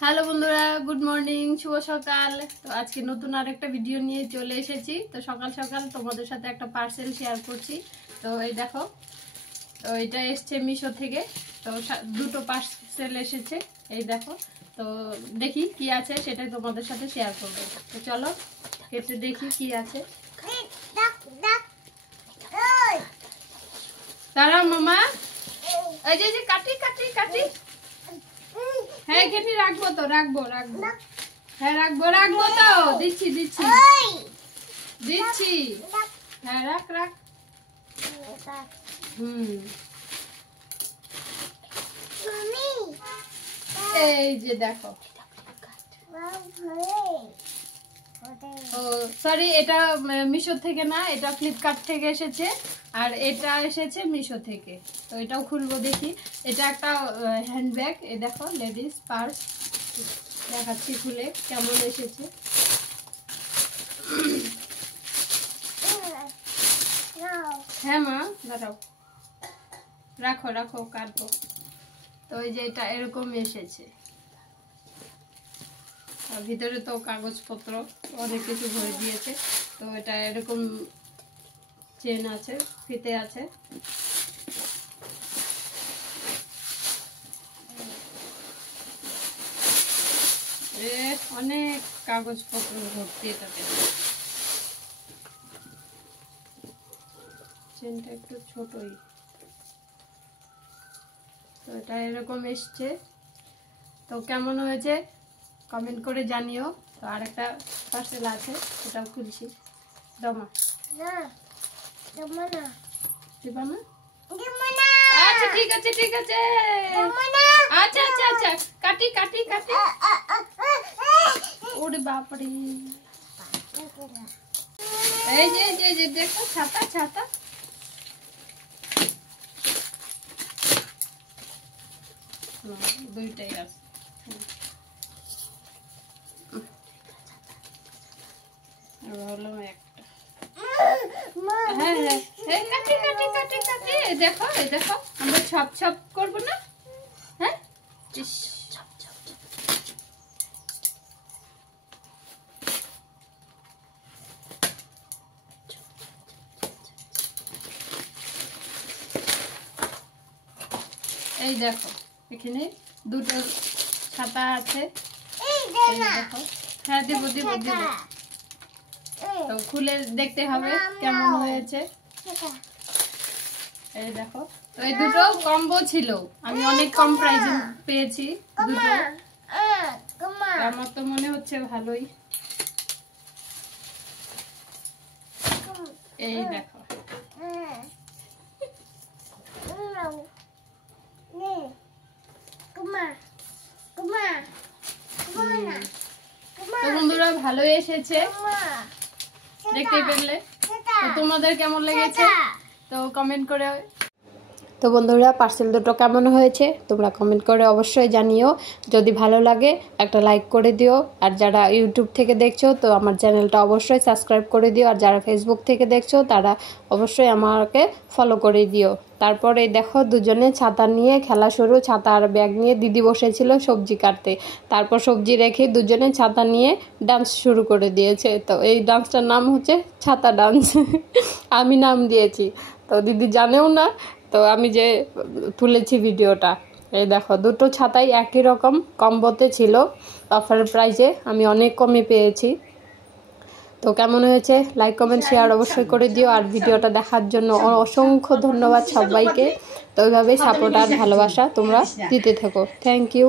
Hello বন্ধুরা, good morning, শুভ সকাল। তো আজকে নতুন আরেকটা ভিডিও নিয়ে চলে এসেছি। তো সকাল সকাল তোমাদের সাথে একটা পার্সেল শেয়ার করছি। তো এই দেখো, তো এটা এসছে মিশো থেকে। তো দুটো পার্সেল এসেছে, এই দেখো। তো দেখি কি আছে সেটাই তোমাদের সাথে শেয়ার করবো। তো চলো কেটে দেখি কি আছে। তারা মামা, এই যে কাটি কাটি কাটি। হ্যাঁ এখানে রাখবো তো, রাখবো। হ্যাঁ রাখবো তো, দিচ্ছি হ্যাঁ রাখ। এই যে দেখো, ও সরি, এটা মিশো থেকে না, এটা ফ্লিপকার্ট থেকে এসেছে। আর এটা এসেছে মিশো থেকে। তো এটাও খুলবো, দেখি। এটা একটা হ্যান্ডব্যাগ, এই দেখো, লেডিস পার্স। দেখাচ্ছি খুলে কেমন এসেছে। হ্যাঁ মা, দাঁড়াও, রাখো কাটবো। তো এই যে এটা এরকম এসেছে। আর ভিতরে তো কাগজপত্র অনেক কিছু ভরে দিয়েছে। তো এটা এরকম চেন আছে, ফিতে আছে। অনেক কাগজপত্র ভর্তি এটাতে। চেনটা একটু ছোটই। তো এটা এরকম এসছে। তো কেমন হয়েছে কমেন্ট করে জানিও। তো আরেকটা পার্সেল আছে, ওটাও খুলছি। দমা আচ্ছা ঠিক আছে আচ্ছা কাটি ওরে বাপরে। এই যে দেখো, ছাতা দুইটাই আছে। হলো একটা। হ্যাঁ কাটি। দেখো আমরা ছপ করবো না? হ্যাঁ এই দেখো, এখানে দুটো ছাতা আছে। দেখো, হ্যাঁ দিব। তো খুলে দেখতে হবে কেমন হয়েছে। এই দেখো, তো এই দুটো কম্বো ছিল, আমি অনেক কম প্রাইসে পেয়েছি দুটো। আমার তো মনে হচ্ছে ভালোই। এই দেখো, তো বন্ধুরা ভালোই এসেছে, দেখতে পেলে। তো তোমাদের কেমন লেগেছে তো কমেন্ট করে। তো বন্ধুরা পার্সেল দুটো কেমন হয়েছে তোমরা কমেন্ট করে অবশ্যই জানিও। যদি ভালো লাগে একটা লাইক করে দিও। আর যারা ইউটিউব থেকে দেখছো তো আমার চ্যানেলটা অবশ্যই সাবস্ক্রাইব করে দিও। আর যারা ফেসবুক থেকে দেখছো তারা অবশ্যই আমাকে ফলো করে দিও। তারপরে দেখো, দুজনে ছাতা নিয়ে খেলা শুরু। ছাতা আর ব্যাগ নিয়ে দিদি বসেছিল সবজি কাটতে। তারপর সবজি রেখে দুজনে ছাতা নিয়ে ডান্স শুরু করে দিয়েছে। তো এই ডান্সটার নাম হচ্ছে ছাতা ডান্স। আমি নাম দিয়েছি, তো দিদি জানেও না। তো আমি যে তুলেছি ভিডিওটা, এই দেখো, দুটো ছাতাই একই রকম কম্বোতে ছিল, অফার প্রাইসে। আমি অনেক কমে পেয়েছি। তো কেমন হয়েছে লাইক কমেন্ট শেয়ার অবশ্যই করে দিও। আর ভিডিওটা দেখার জন্য অসংখ্য ধন্যবাদ সবাইকে। তো ওইভাবেই সাপোর্ট আর ভালোবাসা তোমরা দিতে থাকো। Thank you.